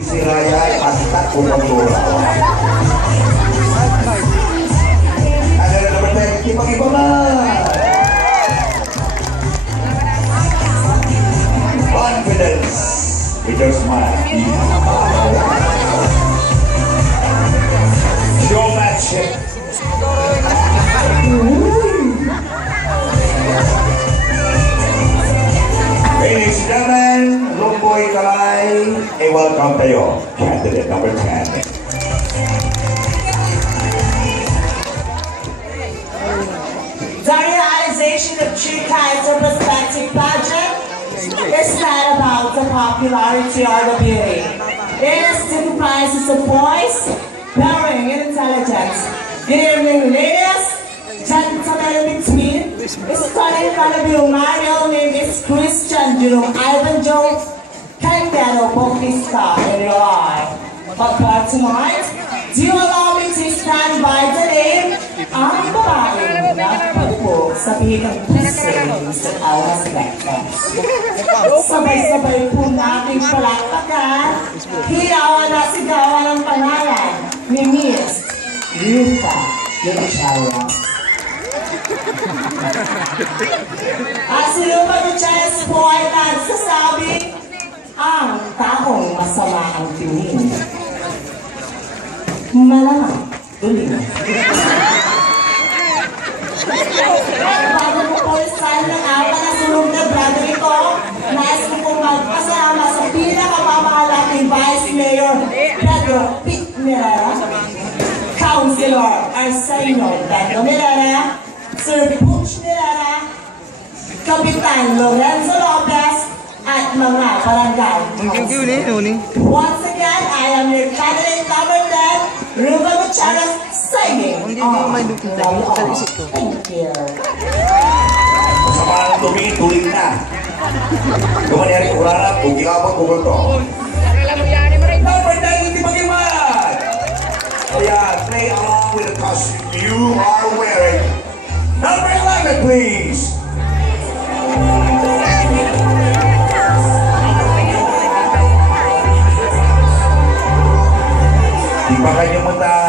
Si Raya hasta kumontura. Ada na naman tayo ibang-iba na. Confidence with your smile. Show magic. Ladies and gentlemen, Lumboy Kalay, welcome kayo, candidate number 10. The realization of True Character Perspective Project is not about the popularity or the beauty. It is the comprises of voice, bearing, and intelligence. Good evening, ladies, gentlemen in between. Studying in front of you, my real name is Christian Jerome Ivan Joe Candelo Bautista in your eye. But for tonight, do you allow me to stand by the name ang babae na pagpo sa bigang puso sa alas breakfast. Sabay-sabay po nating palakpakan, hiyawan na sigawan ang pangalan ni Miss Luca Gutierrez. At si Luca Gutierrez po ay nagsasabi, ang taong masama ang tingin. Malamang, tuloy. At bago ko po isal ng apat na sunod na brother ko, nais ko pong magpasama sa pinakamamahalaking Vice Mayor Pedro Pitnera, Councilor Arsenio Pedro Milera, Sir Butch Milera, Kapitan Lorenzo Lopez, at mga barangay council. Once again, I am your candidate number 10, Ruben Gutierrez, signing on. Thank you. Sa parang tumingin, tulig na. Kumanyaring kurarap, kung gilapang kukulto. Number 10, hindi mag-iman! Kaya, play along with the costume you are wearing. Number 11, please! Di ba kanyang mata